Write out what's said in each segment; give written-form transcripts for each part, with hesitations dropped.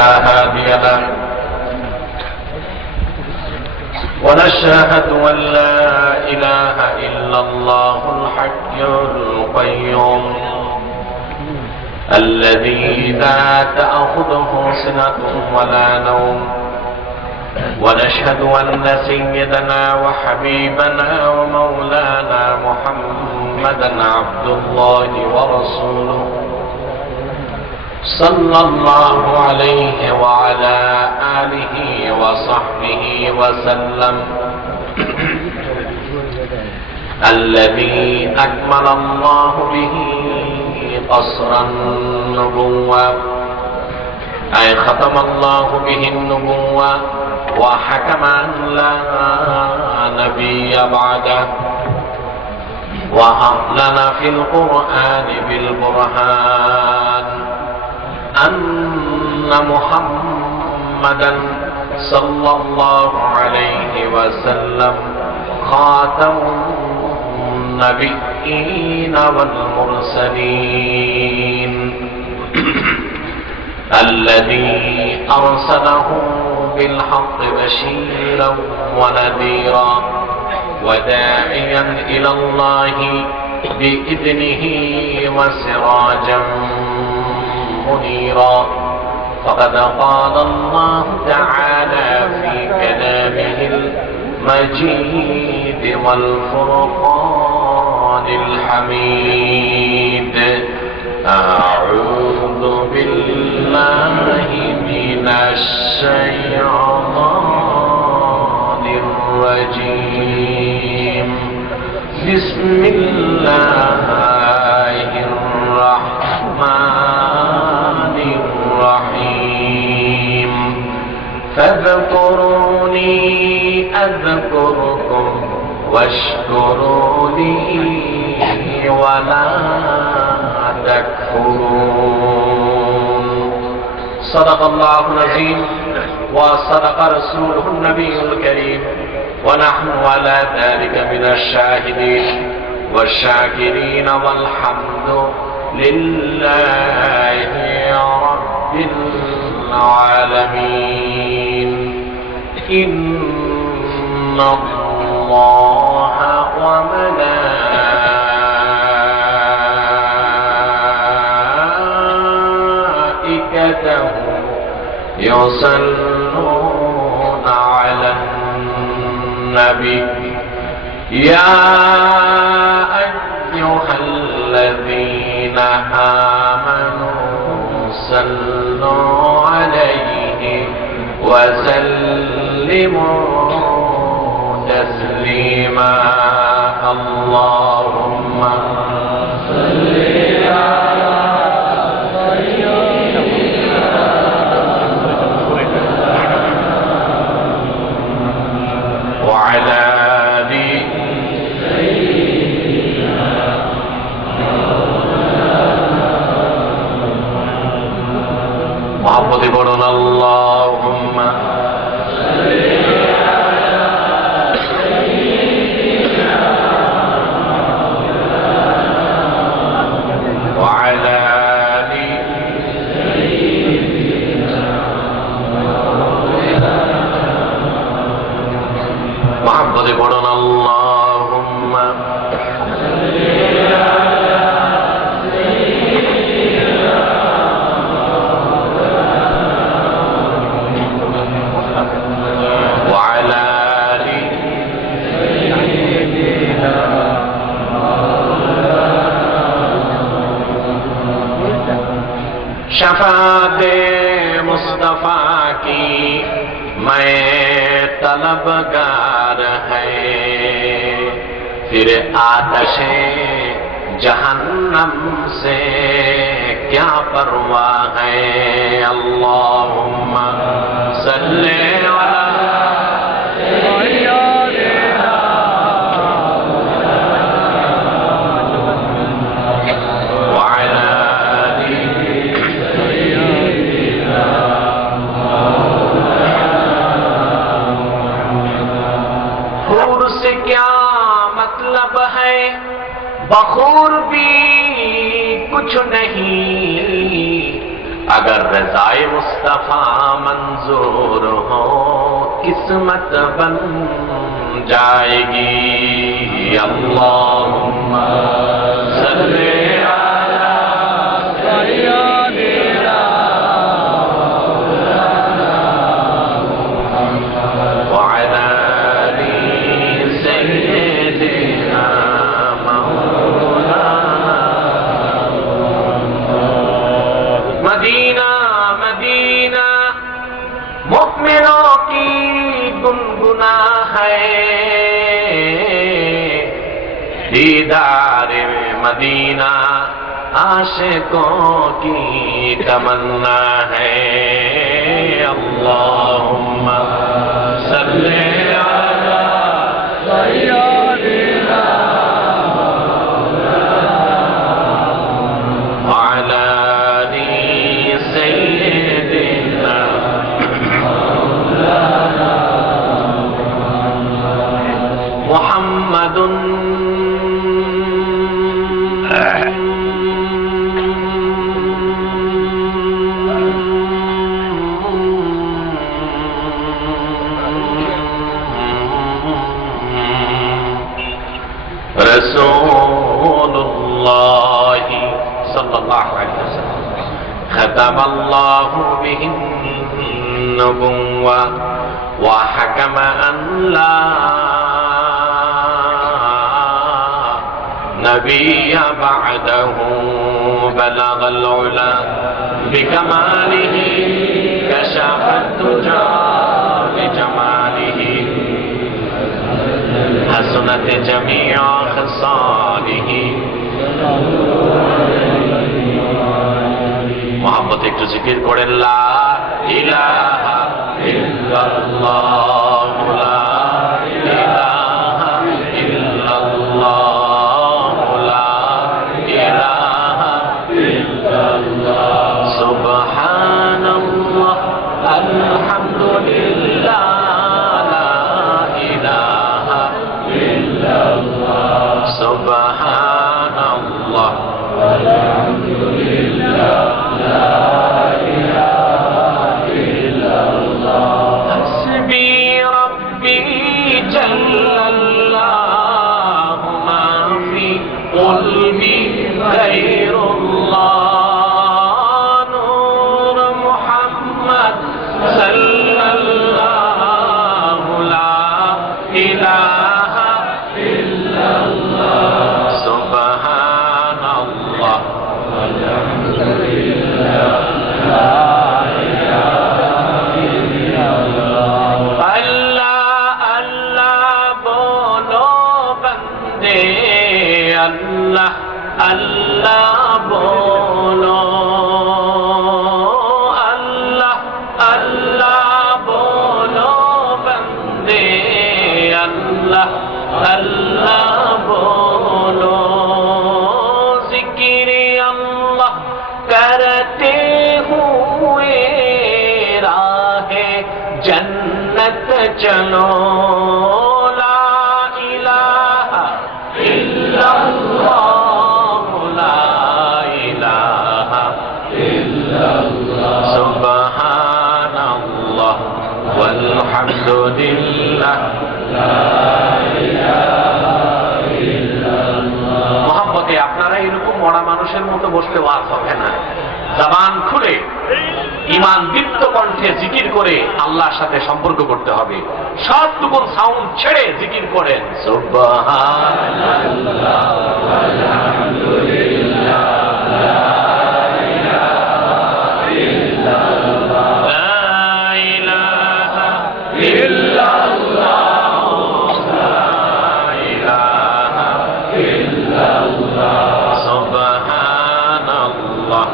هادي له ونشهد أن لا إله إلا الله الحي القيوم الذي لا تأخذه سنة ولا نوم ونشهد أن سيدنا وحبيبنا ومولانا محمدا عبد الله ورسوله صلى الله عليه وعلى آله وصحبه وسلم الذي أكمل الله به قصر النبوة أي ختم الله به النبوة وحكم أن لا نبي بعده وأعلن في القرآن بالبرهان أن محمدا صلى الله عليه وسلم خاتم النبيين والمرسلين الذي أرسله بالحق بشيرا ونذيرا وداعيا إلى الله بإذنه وسراجا منيرا فقد قال الله تعالى في كلامه المجيد والفرقان الحميد أعوذ بالله من الشيطان الرجيم بسم الله الرحمن الرحيم فاذكروني أذكركم واشكروا لي ولا تكفرون صدق الله العظيم وصدق رسوله النبي الكريم ونحن على ذلك من الشاهدين والشاكرين والحمد لله رب العالمين إن الله وملائكته يصلون على النبي يا أيها الذين آمنوا صلوا عليه وسلموا تسليما اللهم صل على وعلى آل سيدنا محمد بن اللهم وعلى آل محمد بن اللهم وعلى آل شفاعت مصطفیٰ کی میں طلبگار ہے پھر آتش جہنم سے کیا پرواہ ہے اللہم صلی بخور بھی कुछ नहीं अगर रज़ाए मुस्तफा मंजूर हो किस्मत बन जाएगी। अल्लाहुम्मा सल्ली अला सय्यदिना व अला आलि सय्यदिना मदीना मदीना मुमिनों की गुनगुना है, दीदार मदीना आशिकों की तमन्ना है। अल्लाहुम्मा सल्ली अला सय्यदिना व अला आलि सय्यदिना मुहम्मदुन रसूलुल्लाह सल्लल्लाहु अलैहि वसल्लम खतमल्लाहु बिहिन नबुव्वा व हकम अन ला नबिय्य बअदहु बलगल उला बिकमालिही कशफत तुजा बिजमालिही हसनत जमीअ खसालिही। मोहब्बत एकटू जिकिर करें ला इलाहा इल्लल्लाह ला इलाहा इल्लल्लाह ला इलाहा इल्लल्लाह सुब्हानल्लाह अल्हम्दुलिल्लाह ला इलाहा इल्लल्लाह सुब्हानल्लाह अल्हम्दुलिल्लाह ला इलाहा इल्लल्लाह हस्बी रब्बी जल्लल्लाहु मा फी क़ल्बी गैरुल्लाह नूर मुहम्मद सल्लल्लाहु ला इलाहा इल्लल्लाह सुब्हानल्लाह अल्हम्दुलिल्लाह ला इलाहा इल्लल्लाह। अल्लाह अल्लाह बोलो बंदे अल्लाह अल्लाह बोलो, अल्लाह अल्लाह बोलो बंदे अल्लाह अल्लाह बोलो। जिक्र अल्लाह करते हुए राहे जन्नत चलो, ला इलाहा इल्लल्लाह ला इलाहा इल्लल्लाह सुब्हानल्लाह वल्हम्दुलिल्लाह ला इलाहा इल्लल्लाह। मोहब्बते আপনারা এরকম মরা মানুষের মতো বসলে ওয়াজ হবে না, জবান খুলে ঈমান দীপ্ত কণ্ঠে জিকির করে আল্লাহর সাথে সম্পর্ক করতে হবে। সবটুকু সাউন্ড ছেড়ে জিকির করেন সুবহানাল্লাহ আলহামদুলিল্লাহ লা ইলাহা ইল্লাল্লাহ লা ইলাহা ইল্লাল্লাহ লা ইলাহা ইল্লাল্লাহ সুবহানাল্লাহ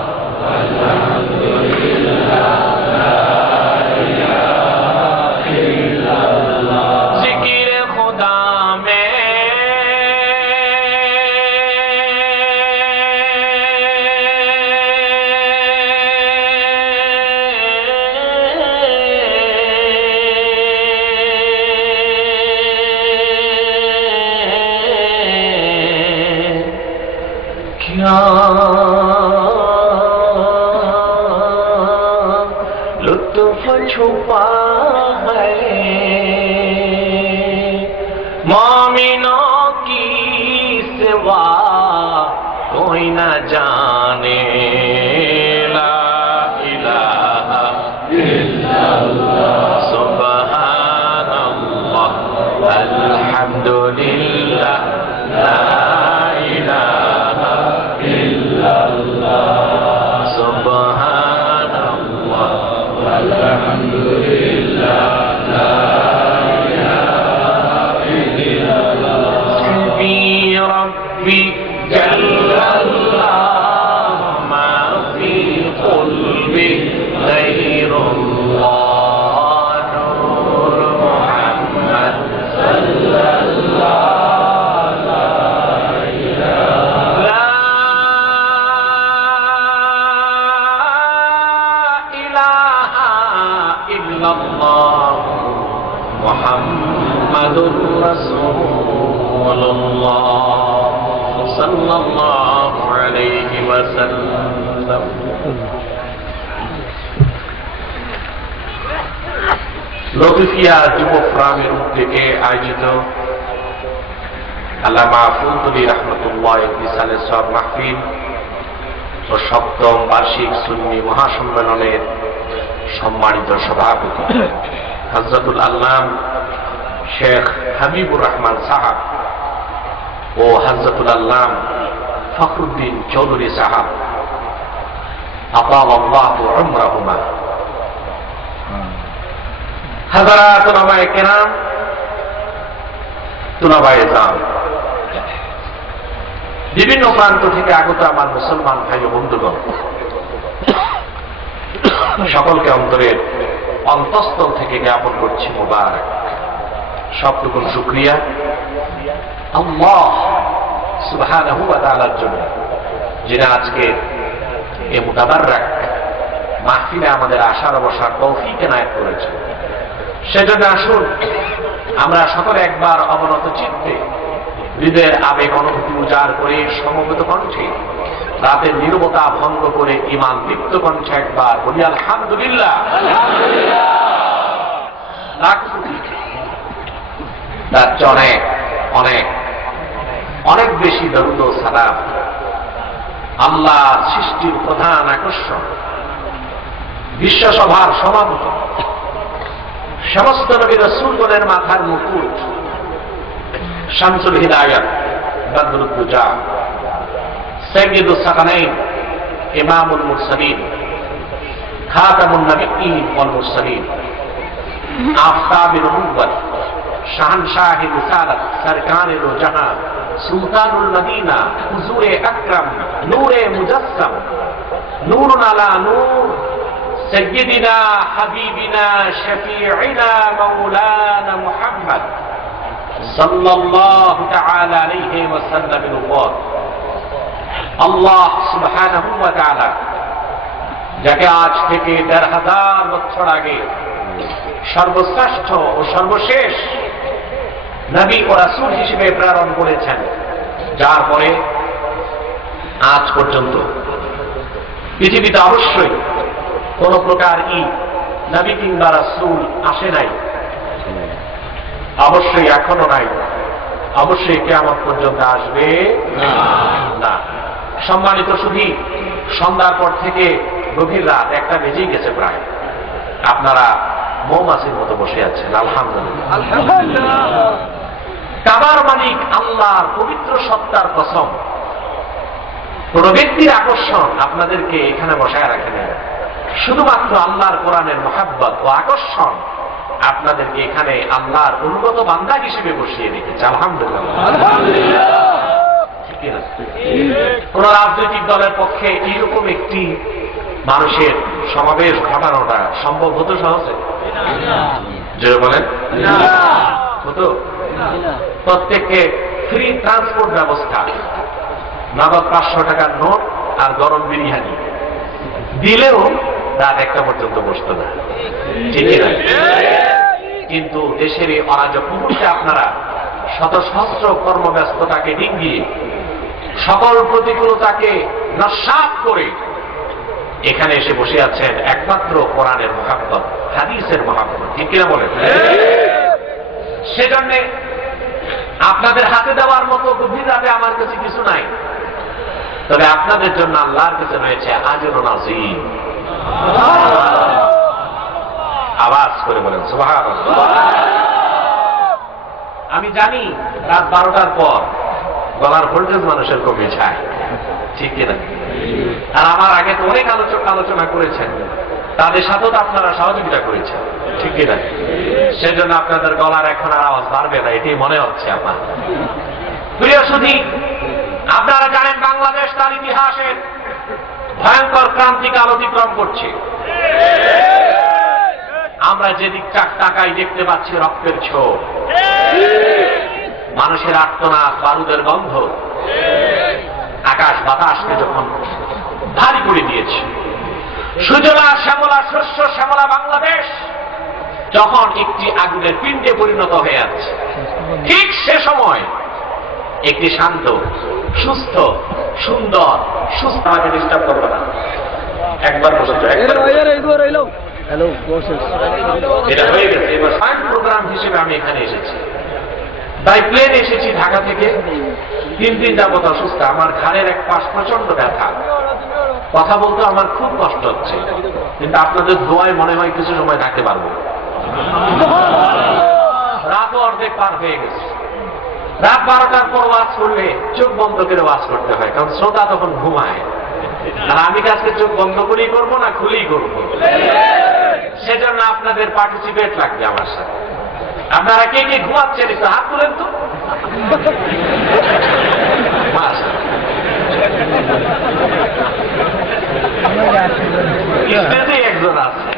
আলহামদুলিল্লাহ লা ইলাহা ইল্লাল্লাহ। জিকির খুদা মে क्या छुपा है, मोमिनों की सिवा कोई न जाने। ला इलाहा इल्लल्लाह सुब्हानल्लाह अल्हम्दुलिल्लाह ला इलाहा इल्लल्लाह सुब्हानल्लाह अल्हम्दुलिल्लाह ला इलाहा इल्लल्लाह हस्बी रब्बी जल्लल्लाह मा फी क़ल्बी गैरुल्लाह नूर मुहम्मद सल्लल्लाहु अलैहि वसल्लम। ला इलाहा इल्लल्लाह मुहम्मदुर रसूलुल्लाह सल्लल्लाहु अलैहि वसल्लम। লতিফিয়া যুব ফোরামের উদ্যোগে আয়োজিত আল্লামা ফুলতুলি রহমতুল্লাহ ইসালের সব মাহফিল ও ৭ম বার্ষিক সুন্নি মহাসম্মেলনের সম্মানিত সভাপতি হযরতুল আল্লাম শেখ হাবিবুর রহমান সাহাব ও হযরতুল আল্লাম ফখরুদ্দিন চৌধুরী সাহাব আতাল্লাহু উমরাহুমা, হাজারাত উলামায়ে কেরাম, তুলাবায়ে জাম, বিভিন্ন প্রান্ত থেকে আগত আমার মুসলমান ভাই ও বন্ধুগণ, সকলকে অন্তরের অন্তঃস্থল থেকে জ্ঞাপন করছি মুবারক। সবটুকুন শুকরিয়া আল্লাহ সুবহানাহু ওয়া তাআলার জন্য, যিনি আজকে এই মুতাবাররাক মাহফিলে আমাদের আশার বসার তৌফিক এনায়েত করেছেন। সেজন্য আসুন আমরা সকলে একবার অবনত চিত্তে হৃদয়ের আবেগ অনুভূতি উজাড় করে সমবেত কণ্ঠে রাতের নীরবতা ভঙ্গ করে ঈমান দীপ্ত কণ্ঠে একবার বলি আলহামদুলিল্লাহ। তার অনেক অনেক অনেক বেশি দরুদ ও সালাম আল্লাহর সৃষ্টির প্রধান আকর্ষণ, বিশ্বসভার সভাপতি, সমস্ত নবী রাসূলগণের মাথার মুকুট, শামসুল হিদায়াত, বদরুদ্দুজা, সাইয়্যিদুস সাকালাইন, ইমামুল মুরসালিন, খাতামুন নবিয়্যিন ওয়াল মুরসালিন, আফতাবুন নবুওয়াত, শাহনশাহ-ই রিসালাত, সরকারে দো জাহান, সুলতানুল মদিনা, হুজুরে আকরাম, নূরে মুজাসসাম, নূরুন আলা নূর, সাইয়্যিদিনা হাবিবিনা শফীঈনা মাওলানা মুহাম্মদ সাল্লাল্লাহু তাআলা আলাইহি ওয়াসাল্লামের উপর আল্লাহ সুবহানাহু ওয়া তাআলা যাকে আজ থেকে ১৫০০ বছর আগে সর্বশ্রেষ্ঠ ও সর্বশেষ নবী ও রাসূল হিসেবে প্রেরণ করেছেন, যার পরে আজ পর্যন্ত পৃথিবীতে অবশ্যই কোন প্রকার নবী কিংবা রাসূল আসে নাই, অবশ্যই এখনো নাই, অবশ্যই কিয়ামত পর্যন্ত আসবে না। সম্মানিত সুধী, সন্ধ্যার পর থেকে গভীর রাত ১টা বেজেই গেছে প্রায়। আপনারা মৌমাছির মতো বসে আছেন, আলহামদুলিল্লাহ। কাবার মালিক আল্লাহর পবিত্র সত্তার কসম, কোন ব্যক্তির আকর্ষণ আপনাদেরকে এখানে বসায় রাখে না, শুধুমাত্র আল্লাহর কোরআনের মহাব্বত ও আকর্ষণ আপনাদেরকে এখানে আল্লাহর অনুগত বান্দা হিসেবে বসিয়ে রেখেছে, আলহামদুলিল্লাহ। কোন রাজনৈতিক দলের পক্ষে এইরকম একটি মানুষের সমাবেশ ঘটানোটা সম্ভব হতো সহজে? যে বলেন হতো? প্রত্যেককে ফ্রি ট্রান্সপোর্ট ব্যবস্থা, নগদ ৫০০ টাকার নোট আর গরম বিরিয়ানি দিলেও রাত ১টা পর্যন্ত বসতো না, ঠিক না? কিন্তু দেশের এই অরাজক মুহূর্তে আপনারা শত সহস্র কর্মব্যস্ততাকে ডিঙ্গিয়ে সকল প্রতিকূলতাকে নস্যাৎ করে এখানে এসে বসে আছেন একমাত্র কোরআনের মহব্বত, হাদিসের মহব্বত, ঠিক কিনা বলেন? সেজন্য আপনাদের হাতে দেওয়ার মতো বুদ্ধি যাবে আমার কাছে কিছু নাই, তবে আপনাদের জন্য আল্লাহর কাছে রয়েছে আজরুন আযীম। আওয়াজ করে বলেন সুবহানাল্লাহ। আমি জানি রাত 12টার পর গলার ভোল্টেজ মানুষের কমে যায়, ঠিক কিনা? আর আমার আগে তো অনেক আলোচনা করেছেন, তাদের সাথেও তো আপনারা সহযোগিতা করেছেন, ঠিক কিনা? সেজন্য আপনাদের গলার এখন আর আওয়াজ বাড়বে না, এটাই মনে হচ্ছে আমার। প্রিয় সুধী, আপনারা জানেন বাংলাদেশ তার ইতিহাসের ভয়ঙ্কর ক্রান্তিকাল অতিক্রম করছে। আমরা যেদিক তাকাই দেখতে পাচ্ছি রক্তের ছোপ, মানুষের আর্তনাদ, বারুদের গন্ধ আকাশ বাতাসকে যখন ভারী করে দিয়েছে। সুজলা শ্যামলা শস্য শ্যামলা বাংলাদেশ যখন একটি আগুনের পিণ্ডে পরিণত হয়ে যাচ্ছে, ঠিক সে সময় একটি শান্ত, সুস্থ, সুন্দর, সুস্থ, আমাকে ডিস্টার্ব করবে না, একবার বসেছে, এটা হয়ে গেছে। এবার সায়েন্স প্রোগ্রাম হিসেবে আমি এখানে এসেছি, তাই প্লেন এসেছি ঢাকা থেকে। 3 দিন যাবত অসুস্থ, আমার ঘাড়ের এক পাশ প্রচন্ড ব্যথা, কথা বলতে আমার খুব কষ্ট হচ্ছে, কিন্তু আপনাদের দোয়ায় মনে হয় কিছু সময় থাকতে পারবো। রাতও অর্ধেক পার হয়ে গেছে। রাত 12টার পর ওয়াজ করলে চোখ বন্ধ করে ওয়াজ করতে হয়, কারণ শ্রোতা তখন ঘুমায়। আর আমি আজকে চোখ বন্ধ করেই করবো না খুলেই করবো, সেজন্য আপনাদের পার্টিসিপেট লাগবে আমার সাথে। আপনারা কে কে ঘুমাচ্ছেন একটু হাত তুলেন তো। একজন আছে।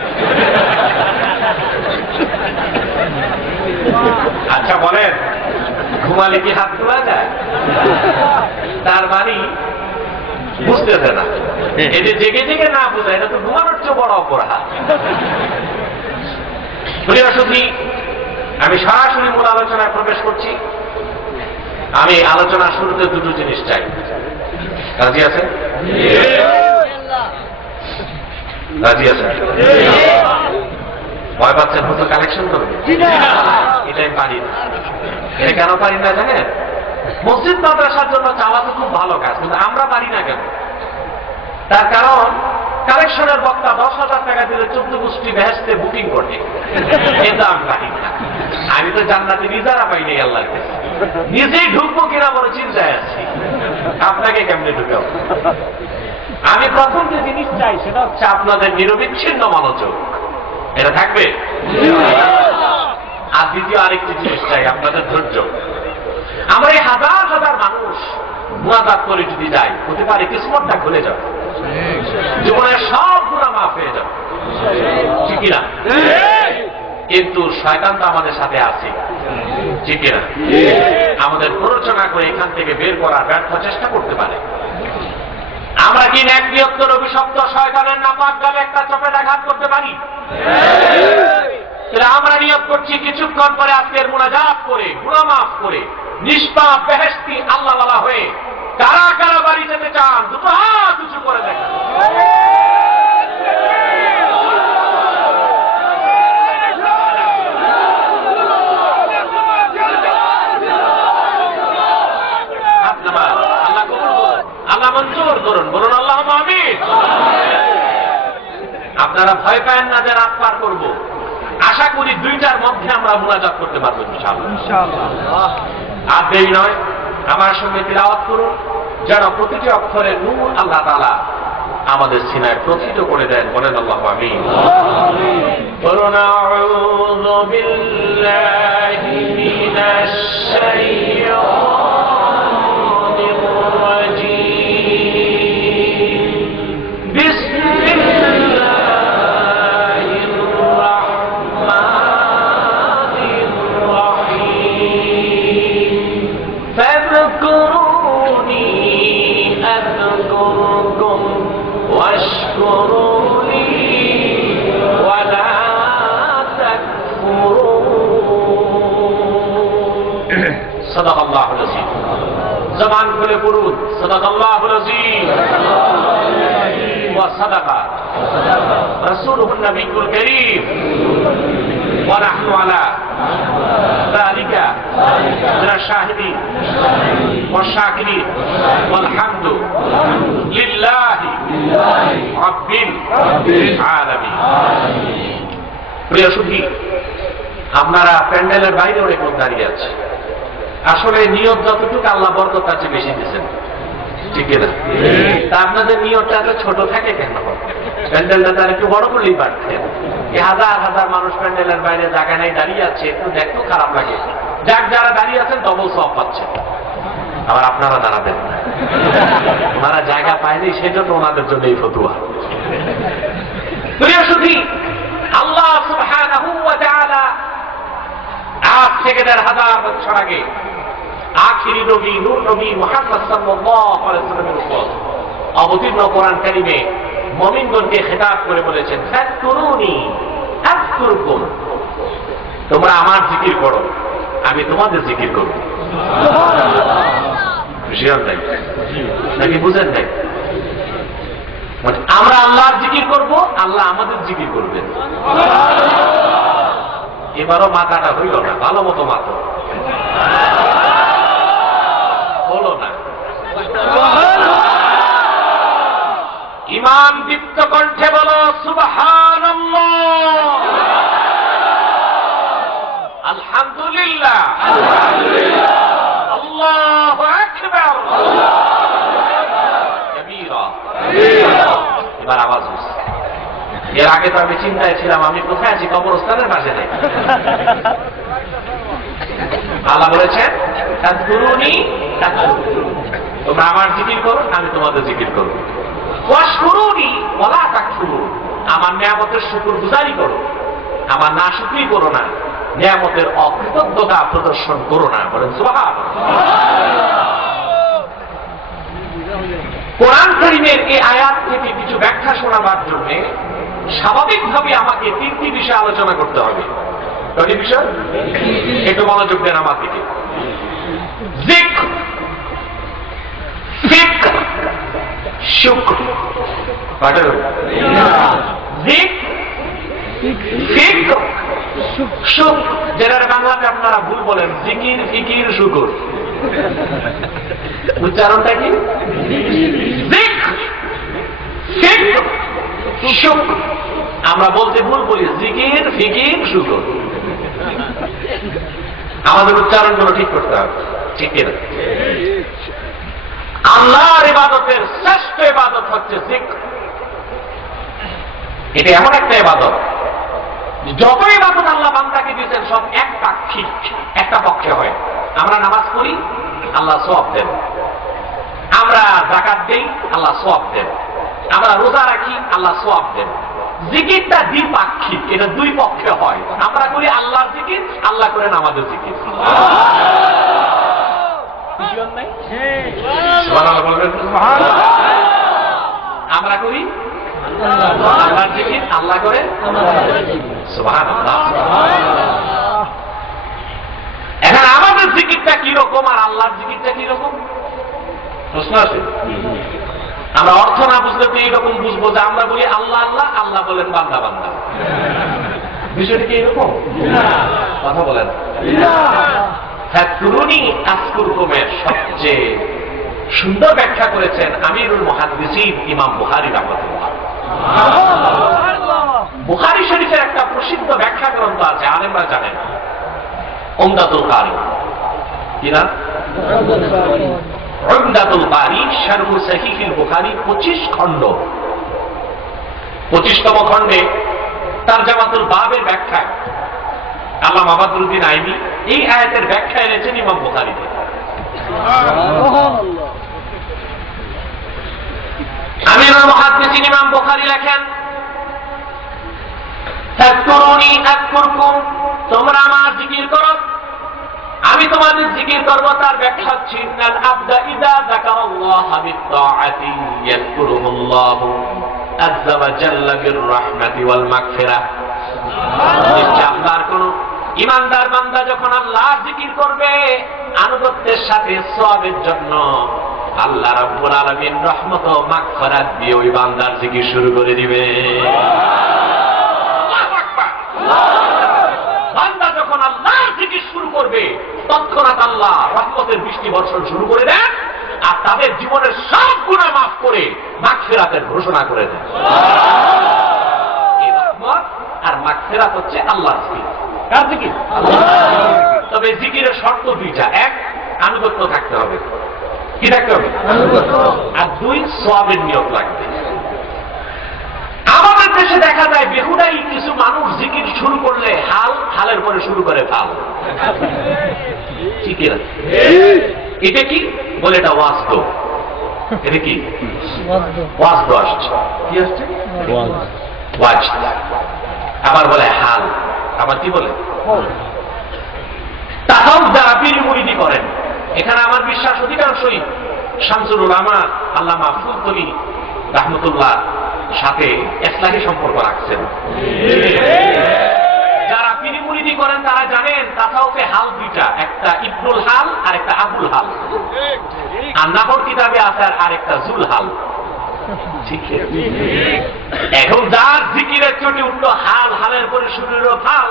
আচ্ছা বলেন, ঘুমালে কি হাত তোলা যায়? তার মানে বুঝতেছে না, এই যে জেগে জেগে না বোঝা, এটা তো ঘুমানোর চেয়ে বড় অপরাধ। প্রিয় সুধী, আমি সরাসরি মূল আলোচনায় প্রবেশ করছি। আমি আলোচনার শুরুতে দুটো জিনিস চাই, রাজি আছেন? রাজি আছেন? ভয় পাচ্ছেন হয়তো কালেকশন করবে, এটাই পারি না। এটা কেন পারি না জানেন? মসজিদ মাদ্রাসার জন্য চাওয়া তো খুব ভালো কাজ, কিন্তু আমরা পারি না কেন? তার কারণ কালেকশনের বক্তা 10,000 টাকা দিলে 14 গোষ্ঠী বেহেশতে বুকিং করে, এটা আমি পারি না। আমি তো জান্নাতে নিজেরা পাই নাই আল্লাহর কাছে, নিজেই ঢুকবো কিনা বড় চিন্তায় আছি, আপনাকে কেমনে ঢুকাবো? আমি প্রথম যে জিনিস চাই সেটা হচ্ছে আপনাদের নিরবিচ্ছিন্ন মনোযোগ, এটা থাকবে। আর দ্বিতীয় আরেকটি জিনিস চাই আপনাদের ধৈর্য। আমরা এই হাজার হাজার মানুষ মুনাজাত করে যদি যাই, হতে পারে কিসমতটা খুলে যাবে, জীবনের সব গুনাহ মাফ হয়ে যাবে, ঠিক কিনা? কিন্তু শয়তান তো আমাদের সাথে আছে, ঠিক কিনা? আমাদের প্ররোচনা করে এখান থেকে বের করার ব্যর্থ চেষ্টা করতে পারে। আমরা কি ন্যাক নিয়তের অভিশপ্ত শয়তানের নাপাক গালে একটা চপেট আঘাত করতে পারি? আমরা নিয়ত করছি কিছুক্ষণ পরে আজকের মুনাজাত করে, গুনাহ মাফ করে, নিষ্পাপ বেহেশতি আল্লাহওয়ালা হয়ে কারা কারা বাড়ি যেতে চান, দুটো হাত উঁচু করে দেখেন। আল্লাহ মঞ্জুর করুন, বলুন আল্লাহুম্মা আমিন। আপনারা ভয় পান না যে রাত পার করবো, আশা করি 2টার মধ্যে আমরা মুনাজাত করতে পারবো ইনশাআল্লাহ। আর দেরি নয়, আমার সঙ্গে তিলাওয়াত করুন, যেন প্রতিটি অক্ষরের নূর আল্লাহ তাআলা আমাদের সিনায় প্রথিত করে দেন। বলেন আল্লাহু আমিন। বলুন আউযু বিল্লাহি মিনাশ শাইতানির রাজীম। বিসমিল্লাহির রাহমানির রাহিম। ফাযকুরুনি আযকুরকুম ওয়াশকুরু লি ওয়া লা তাকফুরুন। সাদাকাল্লাহুল আযীম। জবান খুলে পড়ুন, সাদাকাল্লাহুল আযীম ওয়া সাদাকা রাসূলুহুন নবিয়্যুল কারীম ওয়া নাহনু আলা যালিকা মিনাশ শাহিদিন ওয়াশ শাকিরিন ওয়াল হামদু লিল্লাহি রাব্বিল আলামিন। প্রিয় সুধী, আপনারা প্যান্ডেলের বাইরে অনেক লোক দাঁড়িয়ে আছে। আসলে নিয়ত যতটুকু আল্লাহ বরকত আছে বেশি দিয়েছেন, ঠিক না? তা আপনাদের নিয়তটা এত ছোট থাকে কেন? প্যান্ডেলটা তারা একটু বড় করলেই পারতেন। হাজার হাজার মানুষ প্যান্ডেলের বাইরে জায়গা নেই দাঁড়িয়ে আছে, একটু দেখতে খারাপ লাগে। যারা দাঁড়িয়ে আছেন ডবল সওয়াব পাচ্ছেন, আবার আপনারা দাঁড়াবেন না। ওনারা জায়গা পায়নি, সেজন্য ওনাদের জন্য এই ফতুয়া। প্রিয় সুধী, আল্লাহ সুবহানাহু ওয়া তাআলা আজ থেকে ১৫০০ বছর আগে আখিরি নবী নূর নবী মুহাম্মদ সাল্লাল্লাহু আলাইহি ওয়াসাল্লামের উপর অবতীর্ণ কোরআন কারীমে মুমিনগণকে খেতাব করে বলেছেন, ফাকুরুনি আযকুরকুম, তোমরা আমার জিকির করো, আমি তোমাদের জিকির করব। সুবহানাল্লাহ। খুশি হন নাই নাকি বুঝেন নাই? আমরা আল্লাহর জিকির করব, আল্লাহ আমাদের জিকির করবেন। এবারও মাথাটা হইল না, ভালো মতো মাথা হলো না। ইমান দীপ্ত কণ্ঠে বলো সুবহানাল্লাহ, আলহামদুলিল্লাহ, আল্লাহু আকবার কাবীরা। এবার আওয়াজ হচ্ছে। এর আগে তো আমি চিন্তায় ছিলাম আমি কোথায় আছি, কবরস্থানের পাশে নেই। আল্লাহ বলেছেন ফাকুরুনি আযকুরকুম, তোমরা আমার জিকির করো, আমি তোমাদের জিকির করব। ওয়াশকুরুনি ওয়ালা তাকফুরুন, আমার নিয়ামতের শুকরগুজারি করো, আমার নাশুকরি করো না, নিয়ামতের অকৃতজ্ঞতা প্রদর্শন করো না। বলেন সুবহানাল্লাহ। কোরআন কারীমের এই আয়াত থেকে কিছু ব্যাখ্যা শোনাবার জন্য স্বাভাবিকভাবে আমাকে 3টি বিষয় আলোচনা করতে হবে। কয়টি বিষয়? একটু মনোযোগ দেন আমার দিকে। যিকর, ফিকর, শুকর। কয়টা? যিকর, ফিকর, শুকর। যেটা বাংলাতে আপনারা ভুল বলেন, জিকির, ফিকির, শুকর। উচ্চারণটা কি? যিকর, ফিকর, শুকর। আমরা বলতে ভুল বলি জিকির, ফিকির, শুকর। আমাদের উচ্চারণগুলো ঠিক করতে হবে, ঠিক কিনা? আল্লাহর ইবাদতের শ্রেষ্ঠ ইবাদত হচ্ছে যিকর। এটা এমন একটা ইবাদত, যত ইবাদত আল্লাহ বান্দাকে দিয়েছেন সব এক পাক্ষিক, একটা পক্ষে হয়। আমরা নামাজ পড়ি, আল্লাহ সওয়াব দেন। আমরা যাকাত দেই, আল্লাহ সওয়াব দেন। আমরা রোজা রাখি, আল্লাহ সওয়াব দেন। জিকিরটা দ্বিপাক্ষিক, এটা দুই পক্ষে হয়। আমরা করি আল্লাহর জিকির, আল্লাহ করেন আমাদের জিকির। আমরা করি আল্লাহর জিকির, আল্লাহ করেন সুবহানাল্লাহ। এখন আমাদের জিকিরটা কিরকম আর আল্লাহর জিকিরটা কিরকম প্রশ্ন আছে। আমরা অর্থ না বুঝলে তো এইরকম বুঝবো যে আমরা বলি আল্লাহ আল্লাহ, আল্লাহ বলেন বান্দা বান্দা। বিষয়টা কি এরকম? কথা বলেন। ফাকুরুনি আযকুরকুমের সবচেয়ে সুন্দর ব্যাখ্যা করেছেন আমিরুল মুহাদ্দিসিন ইমাম বুখারী রাহমাতুল্লাহ। বুখারী শরীফের একটা প্রসিদ্ধ ব্যাখ্যা গ্রন্থ আছে, আলেমরা জানেন, উমদাতুল কারী। কি নাম? উমদাতুল কারী শারহ সহিহুল বুখারী, 25 খণ্ড। 25তম খণ্ডে তারজামাতুল বাবের ব্যাখ্যা আল্লামা বদরুদ্দিন আইনি এই আয়াতের ব্যাখ্যা এনেছেন ইমাম বুখারীতে। আমিরুল মুহাদ্দিসিন ইমাম বুখারী লেখেন, ফাকুরুনি আযকুরকুম, তোমরা আমার জিকির করো, আমি তোমাদের জিকির করব। তার ব্যাখ্যা হচ্ছে ইন্নাল আবদা ইযা যাকারাল্লাহ বিত্তাআতি ইয়াযকুরুহুল্লাহু আযজা ওয়া জাল্লা বিররাহমাতি ওয়াল মাগফিরাহ। নিশ্চয় আল্লাহর কোন ইমানদার বান্দা যখন আল্লাহর জিকির করবে আনুগত্যের সাথে সওয়াবের জন্য, আল্লাহ রাব্বুল আলামিন রহমত ও মাগফিরাত দিয়ে ওই বান্দার জিকির শুরু করে দিবে। বান্দা যখন আল্লাহর জিকির শুরু করবে তৎক্ষণাৎ আল্লাহ রহমতের বৃষ্টি বর্ষণ শুরু করে দেন আর তাদের জীবনের সব গুনাহ মাফ করে মাগফিরাতের ঘোষণা করে দেন। এই রহমত আর মাগফিরাত হচ্ছে আল্লাহর জিকির। কার জিকির? তবে জিকিরের শর্ত দুইটা, এক আনুগত্য থাকতে হবে, কি থাকতে হবে? আর দুই সওয়াবের নিয়ত লাগবে। আমাদের দেশে দেখা যায় বেহুদাই কিছু মানুষ জিকির শুরু করলে হালের পরে শুরু করে ফাল। ঠিক না? এটা কি বলে? এটা ওয়াজদ। এটা কি? ওয়াজদ আসছে। কি আসছে? ওয়াজ। আবার বলে হাল, আবার কি বলে? তাও যারা পীর মুরিদি করেন, এখানে আমার বিশ্বাস অধিকাংশই শামসুল উলামা আল্লামা ফুলতলি রাহমাতুল্লাহ সাথে ইসলামী সম্পর্ক রাখছেন। যারা পীর মুরিদি করেন তারা জানেন তাসাউফে হাল দুইটা, একটা ইবনুল হাল আর একটা আবুল হাল। আর নাহর কিতাবে আছে আর একটা জুল হাল। ঠিক এখন যার জিকিরের চোটে উঠলো হাল, হালের পরে শুরু হলো ফাল,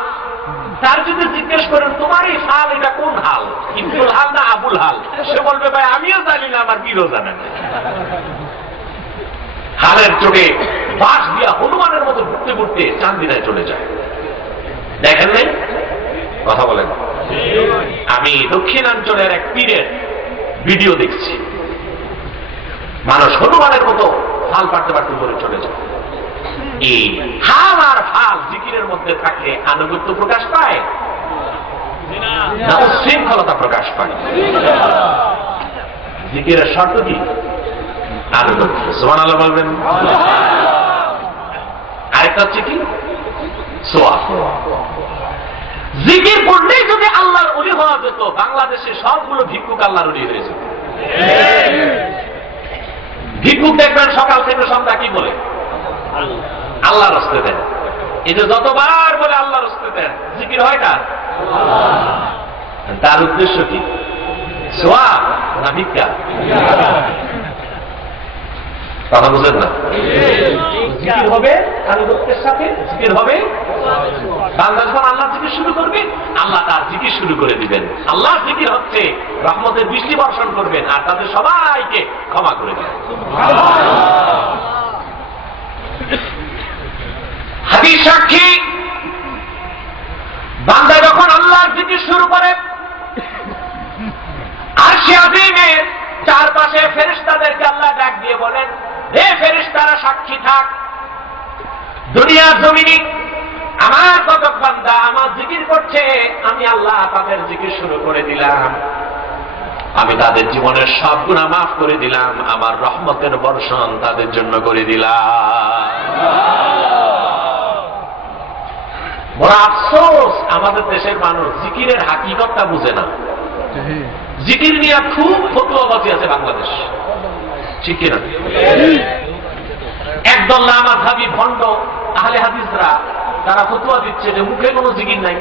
তার যদি জিজ্ঞেস করেন তোমার এই হাল এটা কোন হাল, ইবনুল হাল না আবুল হাল, সে বলবে ভাই আমিও জানি না, আমার পীরও জানেন। হালের চোটে বাঁশ দিয়া হনুমানের মতো ঘুরতে ঘুরতে চান্দিনায় চলে যায়। দেখেন নাই? কথা বলেন। আমি দক্ষিণাঞ্চলের এক পীরের ভিডিও দেখছি, মানুষ হনুমানের মতো ফাল পাড়তে পারতে করে চলে যায়। এই হাল আর ফাল জিকিরের মধ্যে থাকলে আনুগত্য প্রকাশ পায় না উচ্ছৃঙ্খলতা প্রকাশ পায়? জিকিরের শর্ত কি? আনুগত্য। সুবহানাল্লাহ বলবেন। আরেকটা হচ্ছে কি? সোয়াব। জিকির করলেই যদি আল্লাহর ওলি হওয়া যেত, বাংলাদেশে সবগুলো ভিক্ষুক আল্লাহর ওলি হয়ে যেত। ভিক্ষুক দেখবেন সকাল থেকে সন্ধ্যা কি বলে? আল্লাহর রাস্তে দেন। এই যে যতবার বলে আল্লাহর রাস্তে দেন, জিকির হয় না? তার উদ্দেশ্য কি? সোয়াব না ভিক্ষা? কথা বুঝেন না? জিকির হবে আনুগত্যের সাথে, জিকির হবে। বান্দা যখন আল্লাহ জিকির শুরু করবে, আল্লাহ তার জিকির শুরু করে দিবেন। আল্লাহ জিকির হচ্ছে রহমতের বৃষ্টি বর্ষণ করবেন আর তাদের সবাইকে ক্ষমা করে দেবেন। হাদিস সাক্ষী, বান্দা যখন আল্লাহর জিকির শুরু করে আরশে আযীমের চারপাশে ফেরেশতাদেরকে আল্লাহ ডাক দিয়ে বলেন, হে ফেরেশতারা সাক্ষী থাক, দুনিয়া জমিনে আমার কত বান্দা আমার জিকির করছে, আমি আল্লাহ তাদের জিকির শুরু করে দিলাম, আমি তাদের জীবনের সব গুনাহ মাফ করে দিলাম, আমার রহমতের বর্ষণ তাদের জন্য করে দিলাম। বড় আফসোস, আমাদের দেশের মানুষ জিকিরের হাকিকতটা বুঝে না। জিকির নিয়ে খুব ফতোয়াবাজি আছে বাংলাদেশ, ঠিক কিনা? একদল লামাযহাবী ভণ্ড আহলে হাদিসরা তারা ফতোয়া দিচ্ছে যে মুখে কোনো জিকির নাই।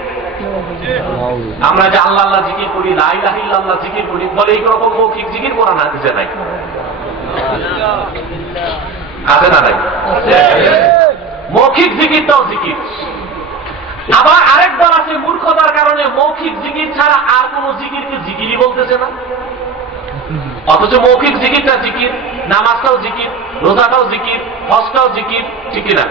আমরা যে আল্লাহ আল্লাহ জিকির করি, লা ইলাহা ইল্লাল্লাহ জিকির করি, বলে এই রকম মৌখিক জিকির কোরআন হাদিসে নাই। আছে না নাই? মৌখিক জিকিরটাও জিকির। আবার আরেক দল আছে মূর্খতার কারণে মৌখিক জিকির ছাড়া আর কোন জিকিরকে জিকিরই বলতেছে না, অথচ মৌখিক জিকিরটা জিকির, নামাজটাও জিকির, রোজাটাও জিকির, হজটাও জিকির, ঠিক না?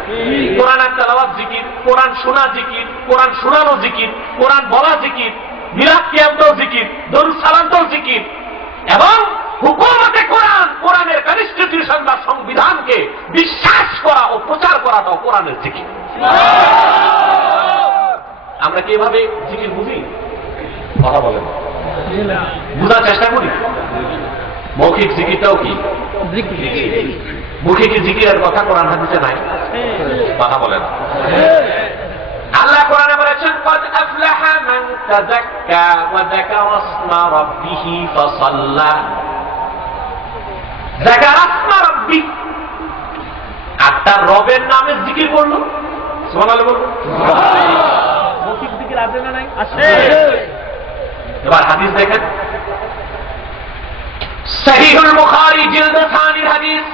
কোরআনের তেলাওয়াত জিকির, কোরআন শোনা জিকির, কোরআন শোনানো জিকির, কোরআন বলা জিকির, মিলাদ কিয়ামটাও জিকির, দরুদ সালামটাও জিকির, এবং হুকুমতে কোরআন, কোরআনের কনস্টিটিউশন বা সংবিধানকে বিশ্বাস করা ও প্রচার করাটাও কোরআনের জিকির। আমরা কি এভাবে জিকির বুঝি? কথা বলেন, বুঝার চেষ্টা করি। মৌখিক জিকিরটাও কি? মৌখিক জিকিরের কথা কোরআন হাদিসে নাই। কথা বলেন। আল্লাহ কোরআনে বলেছেন, قد أفلح من تزكى وذكر اسم ربه فصلى। ذكر اسم ربه, আর তার রবের নামে জিকির করলো। সুবহানাল্লাহ বলুন। মৌখিক জিকির আছে না নাই? আছে। এবার হাদিস দেখেন, সহিহুল বুখারী জিলদ থানির হাদিস।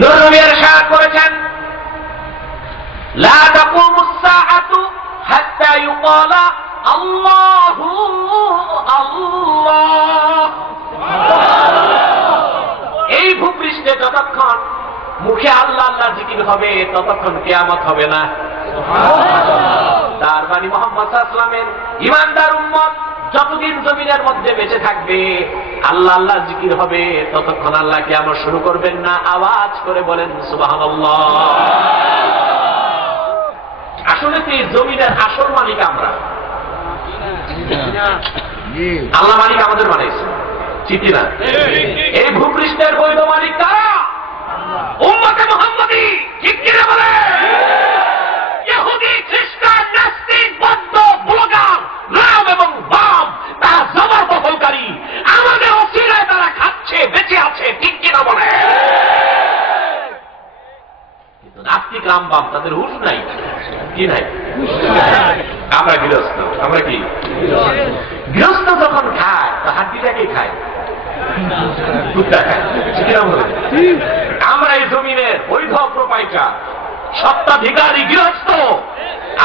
নবী ইরশাদ করেছেন, লা তাকুমুস সাআতু হাত্তা ইউকালা আল্লাহু আল্লাহ। এই ভূপৃষ্ঠে যতক্ষণ মুখে আল্লাহ আল্লাহ জিকির হবে ততক্ষণ কিয়ামত হবে না। তার মানে মুহাম্মদ সাল্লাল্লাহু আলাইহি ওয়াসাল্লামের ঈমানদার উম্মত যতদিন জমিনের মধ্যে বেঁচে থাকবে আল্লাহ আল্লাহ জিকির হবে, ততক্ষণ আল্লাহ কিয়ামত শুরু করবেন না। আওয়াজ করে বলেন সুবহানাল্লাহ। আসলে কি জমিনের আসল মালিক আমরা? আল্লাহ মালিক আমাদের বানাইছে, ঠিক না? এই ভূপৃষ্ঠের বৈধ মালিক কারা? উম্মতে মুহাম্মাদী, ঠিক কিনা বলে? ইহুদি, খ্রিস্টান, নাস্তিক, বৌদ্ধ, ব্লগার, রাম এবং বাম তারা জবরদখলকারী, আমাদের ওসিলায় তারা খাচ্ছে, বেঁচে আছে, ঠিক কিনা বলে? কিন্তু নাস্তিক, রাম, বাম তাদের হুঁশ নাই, কি নাই? আমরা গৃহস্থ, আমরা কি গৃহস্থ যখন খায় তো হাড্ডিটাকে খায়, কুত্তা খায়, ঠিক কিনা বলে? আমরা এই জমিনের বৈধ প্রোপাইটার, সত্ত্বাধিকারী গৃহস্থ,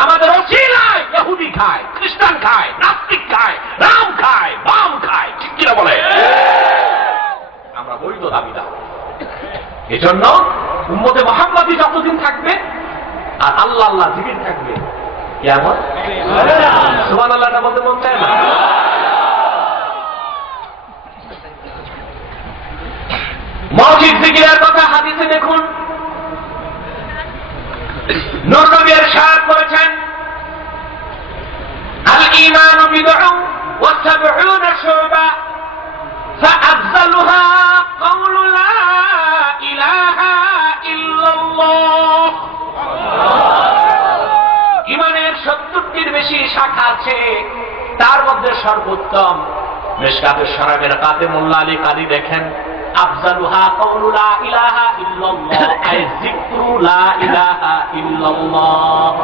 আমাদের ওসিলায় ইহুদি খায়, খ্রিস্টান খায়, নাস্তিক খায়, রাম খায়, বাম খায়, ঠিক কিনা বলে? আমরা বৈধ দাবিদার। এজন্য উম্মতে মুহাম্মাদী যতদিন থাকবে আর আল্লাহ আল্লাহ জিকির থাকবে, কিয়ামত সুবহানাল্লাহটা বলতে মন চায় না? মৌখিক জিকিরের কথা হাদিসে দেখুন, নূর নবী ইরশাদ করেছেন, আল ঈমানু বিদউন ওয়া সাবউনা শুবা ফাআফযালুহা কাওলু লা ইলাহা ইল্লাল্লাহ। ঈমানের 70টির বেশি শাখা আছে, তার মধ্যে সর্বোত্তম মিশকাতুশ শরাবের কাদেমুল্লাহ আলী কারি দেখেন, আফজালুহা কাওলু লা ইলাহা ইল্লাল্লাহ, আই যিকরু লা ইলাহা ইল্লাল্লাহ।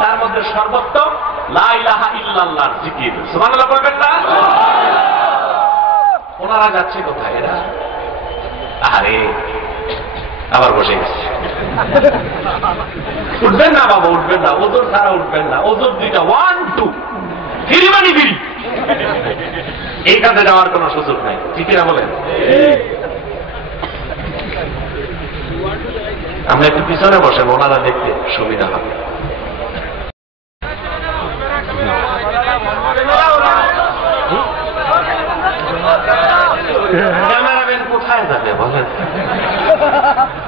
তার মধ্যে সর্বোত্তম লা ইলাহা ইল্লাল্লাহর জিকির। সুবহানাল্লাহ বলবেন না? ওনারা যাচ্ছে কোথায় এরা? আরে আবার বসে গেছে। উঠবেন না বাবা, উঠবেন না, ওজোর ছাড়া উঠবেন না। ওজোর দুইটা, 1 2 ফিরি মানি ফিরি, এই কাজে যাওয়ার কোন সুযোগ নাই, ঠিক না বলেন? আমরা একটু পিছনে বসে, ওনারা দেখতে সুবিধা হবে। ক্যামেরাম্যান কোথায় যাবে বলেন?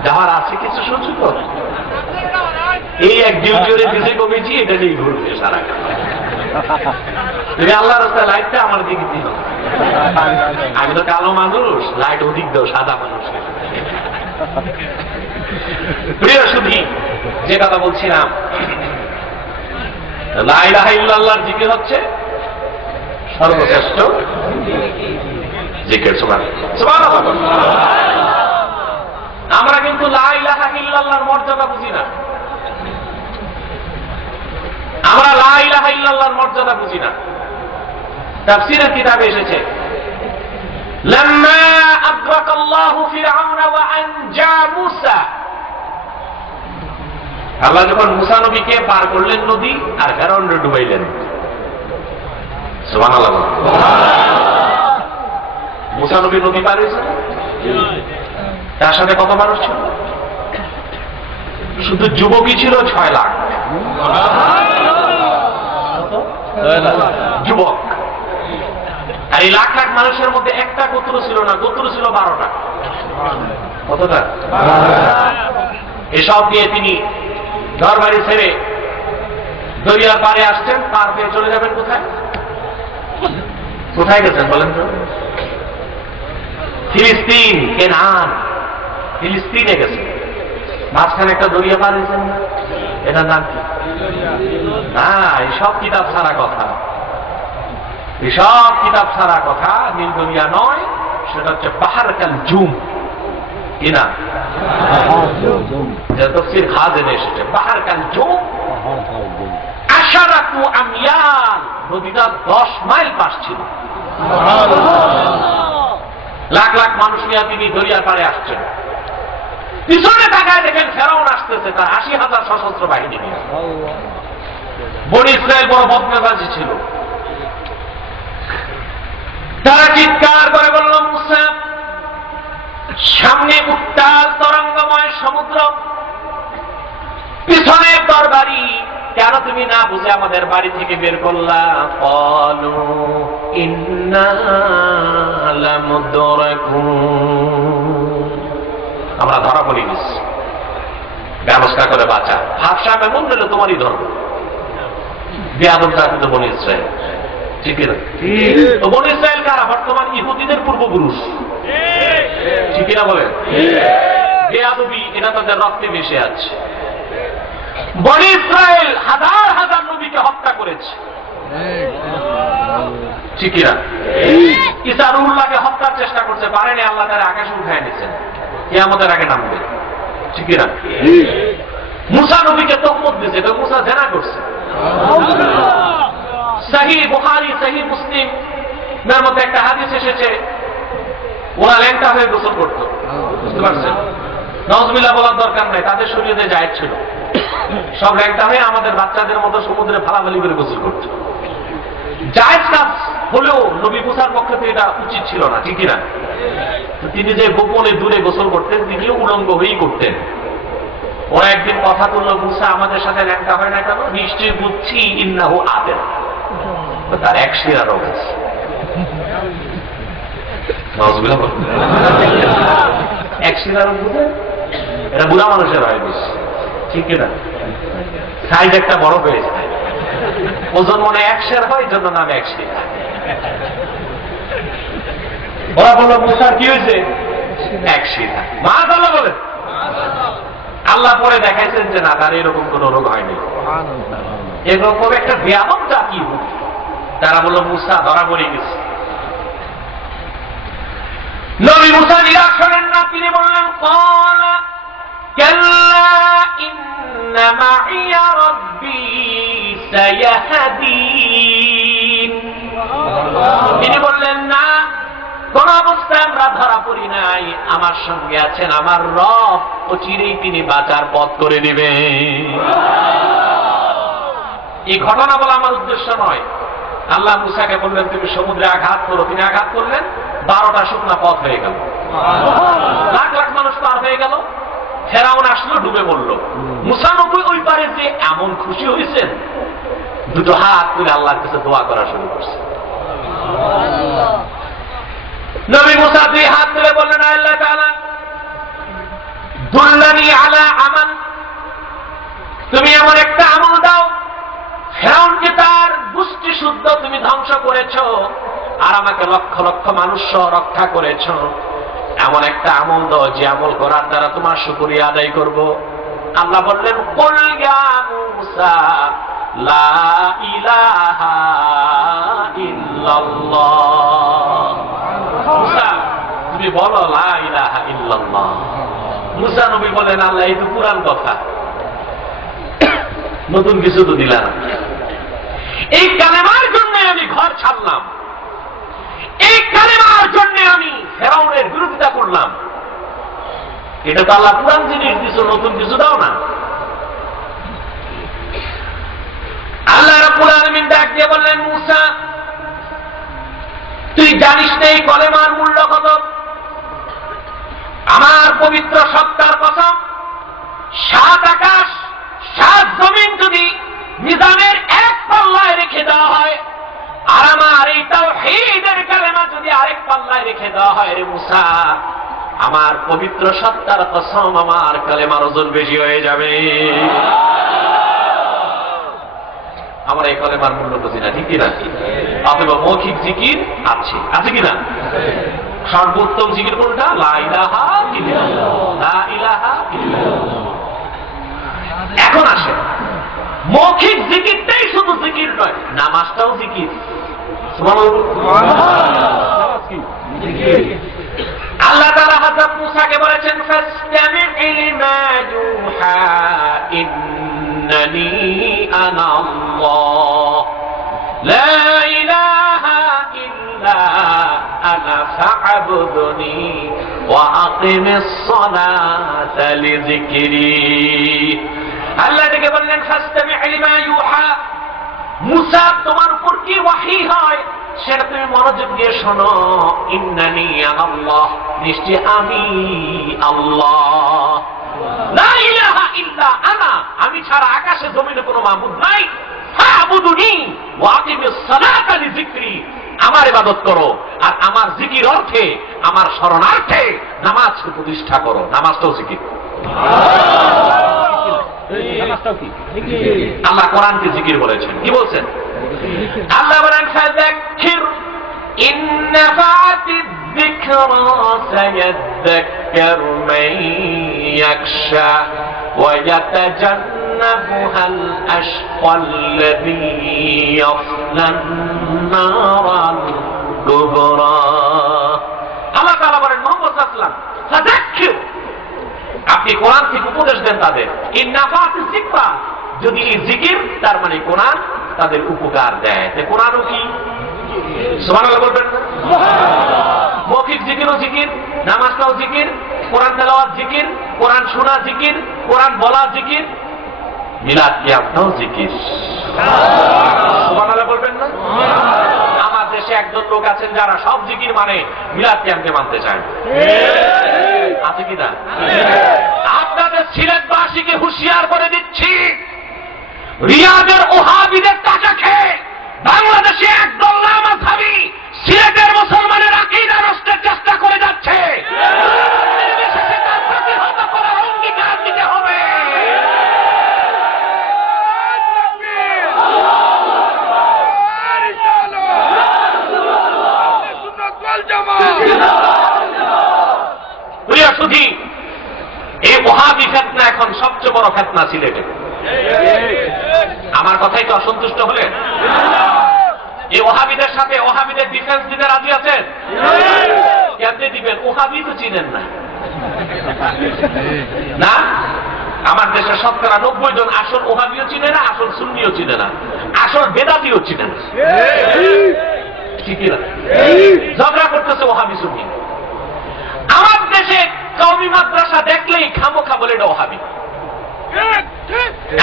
যাওয়ার আছে কিছু সুযোগ? এই এক ডিউটি দিছে কমিটি, এটা নিয়ে ঘুরবে সারা। তুমি আল্লাহ রাস্তায় লাইটটা আমার দিকে দিও, আমি তো কালো মানুষ, লাইট ওদিক দাও, সাদা মানুষ। প্রিয় সুধী, যে কথা বলছিলাম, লা ইলাহা ইল্লাল্লাহর জিকির হচ্ছে সর্বশ্রেষ্ঠ জিকির। সুবহানাল্লাহ। আমরা কিন্তু লা ইলাহা ইল্লাল্লাহর মর্যাদা বুঝি না। আমরা লা ইলাহা ইল্লাল্লাহর মর্যাদা বুঝি না। তাফসীরের কিতাবে এসেছে, লাম্মা আদরাকাল্লাহু ফিরআউন ওয়া আনজা মূসা, আল্লাহ যখন মূসা নবীকে পার করলেন নদী আর ফিরআউনকে ডুবাইলেন। সুবহানাল্লাহ। মূসা নবী নদী পার হয়েছেন, তার সাথে কত মানুষ ছিল? শুধু যুবকই ছিল 6 লাখ। যুবক। আর এই লাখ লাখ মানুষের মধ্যে একটা গোত্র ছিল না, গোত্র ছিল 12টা। কতটা? এসব নিয়ে তিনি ঘর বাড়ি ছেড়ে দরিয়ার পারে আসছেন, পার পেয়ে চলে যাবেন কোথায়? কোথায় গেছেন বলেন তো? ফিলিস্তিন, কেনান, ফিলিস্তিনে গেছেন। মাঝখানে একটা দরিয়া পার হয়েছেন, এটার নাম কি? না, এইসব কিতাব ছাড়া কথা, এসব কিতাব ছাড়া কথা। নীল দরিয়া নয়, সেটা হচ্ছে বাহর কাল জুম। কিনা তফসির খাজেনে এসেছে, বাহর কাল জুম। আশারাতু আময়াল, নদীটা 10 মাইল পাশ ছিল। লাখ লাখ মানুষ নিয়ে তিনি দরিয়ার পাড়ে আসছেন। পিছনে তাকায় দেখেন ফেরাউন আসতেছে তার ৮০,০০০ সশস্ত্র বাহিনী নিয়ে। বনী ইসরায়েল বড় বদমেজাজি ছিল। তারা চিৎকার করে বলল, মুসা, সামনে উত্তাল তরঙ্গময় সমুদ্র, পিছনে তরবারি, কেন তুমি না বুঝে আমাদের বাড়ি থেকে বের করলা? ক্বালু ইন্না লামুদরাকুন, আমরা ধরা পড়ে গেছি, ব্যবস্থা করে বাঁচা। ভাবসা এমন হলে তোমারই ধর্ম। বেয়াদব জাতি তো বনী ইসরায়েল, ঠিক না? বনী ইসরায়েল কারা? বর্তমান ইহুদিদের পূর্বপুরুষ, ঠিক না বলেন? বেয়াদবি এটা তাদের রক্তে মিশে আছে। বনী ইসরায়েল হাজার হাজার নবীকে হত্যা করেছে, ঠিক না? ঈসা রুহুল্লাহকে হত্যার চেষ্টা করছে, পারেনি, আল্লাহ তারা আকাশে উঠায় নিচ্ছেন, কিয়ামতের আগে নামবে, ঠিক না? মুসা নবীকে তহমত দিয়েছে, মুসা জেনা করছে। সহিহ বুখারী, সহিহ মুসলিম এর মধ্যে একটা হাদিস এসেছে, ওরা ল্যাংটা হয়ে গোসল করত, বুঝতে পারছেন? নাউজুবিল্লাহ বলার দরকার নাই, তাদের শরীরে জায়েজ ছিল। সব ল্যাংটা হয়ে আমাদের বাচ্চাদের মতো সমুদ্রে ফালাফালি করে গোসল করত। জায়েজ কাজ হলেও নবী মুসার পক্ষে তো এটা উচিত ছিল না, ঠিক না? তিনি যে গোপনে দূরে গোসল করতেন, তিনি উলঙ্গ হয়েই করতেন। ওরা একদিন কথা বলল, মুসা আমাদের সাথে ল্যাংটা হয় না কেন? নিশ্চয়ই বুঝছি ইন্নাহু আদেন, তার এক শিরা রোগ আছে। এক শিরা রোগ বুঝে, এটা বুড়া মানুষের হয় বেশি, ঠিক না? সাইজ একটা বড় হয়ে যায়, ওজন মনে ১ সের হয়, জন্য নাম ১ শিরা। ওরা বলল, মুসার কি হয়েছে? ১ শিরা। মাশাআল্লাহ বলেন। আল্লাহ পরে দেখাইছেন যে না, তার এরকম কোন রোগ হয়নি। এরকম একটা ব্যাপক জাতি। তারা বলল, মুসা ধরা পড়ে গেছে। নবী মুসা নিরাশ হলেন না, তিনি বললেন, ক্বালা কাল্লা ইন্না মাইয়া রাব্বী সায়াহদিন। তিনি বললেন, না, কোন অবস্থায় আমরা ধরা পড়ি নাই, আমার সঙ্গে আছেন আমার রব, অচিরেই তিনি বাঁচার পথ করে দিবেন। এই ঘটনা বলা আমার উদ্দেশ্য নয়। আল্লাহ মুসাকে বললেন, তুমি সমুদ্রে আঘাত করো, তিনি আঘাত করলেন, 12টা শুকনা পথ হয়ে গেল, লাখ লাখ মানুষ পার হয়ে গেল। ফেরাউন আসলো, ডুবে মরল। মুসা নবী ওই পারে যে এমন খুশি হয়েছেন, দুটো হাত তুলে আল্লাহর কাছে দোয়া করা শুরু করছে। নবী মুসা 2 হাত তুলে বললেন, আল্লাহ তাআলা দুল্লানি আলা আমাল, তুমি আমার একটা আমল দাও। ফেরাউনকে তার গোষ্ঠী শুদ্ধ তুমি ধ্বংস করেছ, আর আমাকে লক্ষ লক্ষ মানুষ রক্ষা করেছ। এমন একটা আমল দাও যে আমল করার দ্বারা তোমার শুকরিয়া আদায় করব। আল্লাহ বললেন, কুল ইয়া মুসা লা ইলাহা ইল্লাল্লাহ। মুসা, তুমি বলো লা ইলাহা ইল্লাল্লাহ। মুসা নবী বলেন, আল্লাহ এই তো পুরান কথা, নতুন কিছু তো দিলাম। এই কালেমার জন্য আমি ঘর ছাড়লাম, এই কালেমার জন্য আমি ফেরাউনের বিরোধিতা করলাম। এটা তো আল্লাহ পুরান জিনিস দিছো, নতুন কিছু দাও না। আল্লাহ রাব্বুল আলামিন ডাক দিয়ে বললেন, মুসা, তুই জানিস না এই কলেমার মূল্য কত? আমার পবিত্র সত্তার কসম, 7 আকাশ 7 জমিন যদি মিজানের এক পাল্লায় রেখে দেওয়া হয়, আর আমার এই তাওহীদের কালেমা যদি আরেক পাল্লায় রেখে দেওয়া হয়, রে মুসা, আমার পবিত্র সত্তার কসম, আমার কালেমার ওজন বেশি হয়ে যাবে। আমরা এই কলেমার মূল্য বুঝি না, ঠিক কিনা? অথবা মৌখিক জিকির আছে, আছে কিনা? সর্বোত্তম জিকির কোনটা? লা ইলাহা ইল্লাল্লাহ, লা ইলাহা ইল্লাল্লাহ। এখন আসে, মৌখিক জিকিরটাই শুধু জিকির নয়, নামাজটাও জিকির। আল্লাহ তাআলা হযরত মুসাকে বলেছেন, ফাসতামি' লিমা ইউহা ইন্নানি আনা আল্লাহ লা ইলাহা ইল্লা আনা ফা'বুদনি ওয়া আকিমিস সালাতা লিযিকরি। আল্লাহ ডেকে বললেন ফাসতামি' লিমা ইউহা, মুসা তোমার উপর কি ওয়াহী হয় সেটা তুমি মনোযোগ দিয়ে শোনো। ইন্নানি আল্লাহ, নিশ্চয় আমি আল্লাহ, লা ইলাহা ইল্লা আনা, আমি ছাড়া আকাশে জমিনে কোনো মাবুদ নাই। ফা'বুদনি ওয়া আকিমিস সালাতা লিযিকরি, আমার ইবাদত করো আর আমার জিকির অর্থে, আমার শরণার্থে নামাজকে প্রতিষ্ঠা করো। নামাজটাও জিকির। আল্লাহ কোরআনকে জিকির বলেছেন। কি বলছেন? আল্লাহ বলেন ফাযাক্কির ইন নাফাতিয যিকরা সায়াযাক্কার মান ইয়াখশা ওয়া ইয়াতাজান্নাবুহাল আশকাল্লাযী ইয়াসলান নারাল কুবরা। আল্লাহ তাআলা বলেন মুহাম্মদ সাল্লাল্লাহু আলাইহি ওয়াসাল্লাম ফাযাক্কির, আপনি কোরআন থেকে উপদেশ দেন তাদের। ইন নাফাতিয যিকরা, যদি জিকির তার মানে কোরআন তাদের উপকার দেয়। কোরআনও কি? সুবহানাল্লাহ বলবেন। মৌখিক জিকিরও জিকির, নামাজটাও জিকির, কোরআন তেলাওয়াত জিকির, কোরআন শোনা জিকির, কোরআন বলা জিকির, মিলাদ কিয়ামটাও জিকির। সুবহানাল্লাহ বলবেন না? আমার দেশে একজন লোক আছেন যারা সব জিকির মানে, মিলাদ কিয়ামকে মানতে চায়। আছে কি না? আপনাদের সিলেটবাসীকে হুঁশিয়ার করে দিচ্ছি, রিয়াদের ওহাবিদের টাকা খেয়ে বাংলাদেশে একদল নামাযহাবী সিলেটের মুসলমানের আকীদা নষ্টের চেষ্টা করে যাচ্ছে। নির্বিশেষে তার প্রতিহত করার অঙ্গীকার দিতে হবে। প্রিয় সুধী, এই ওহাবী ফিতনা এখন সবচেয়ে বড় ফিতনা সিলেটে। আমার কথাই তো অসন্তুষ্ট হলেন? এই ওহাবিদের সাথে ওহাবিদের ডিফেন্স দিতে রাজি আছেন? কেমনে দিবেন? ওহাবি তো চিনেন না। না, আমার দেশের শতকরা 90 জন আসল ওহাবিও চিনে না, আসল সুন্নিও চিনে না, আসল বেদাতিও চিনে না। ঠিক না? ঝগড়া করতেছে ওহাবি সুন্নি। আমার দেশে কওমি মাদ্রাসা দেখলেই খামোখা বলে এটা ওহাবি।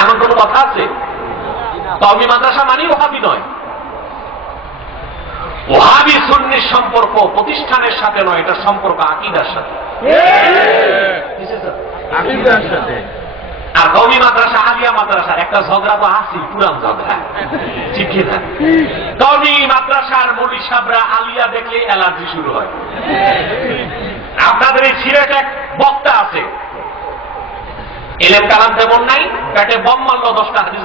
এমন কোন কথা আছে? কওমি মাদ্রাসা মানে ওহাবি নয়। ওহাবি সুন্নির সম্পর্ক প্রতিষ্ঠানের সাথে নয়, এটা সম্পর্ক আকীদার সাথে। আর কওমি মাদ্রাসা আলিয়া মাদ্রাসার একটা ঝগড়া তো আছে, পুরান ঝগড়া। ঠিক না? কওমি মাদ্রাসার মৌলী সাহেবরা আলিয়া দেখলে অ্যালার্জি শুরু হয়। আপনাদের এই সিলেটে এক বক্তা আছে, এলেম কালাম তেমন নাই, পেটে বম মারল 10টা হাদিস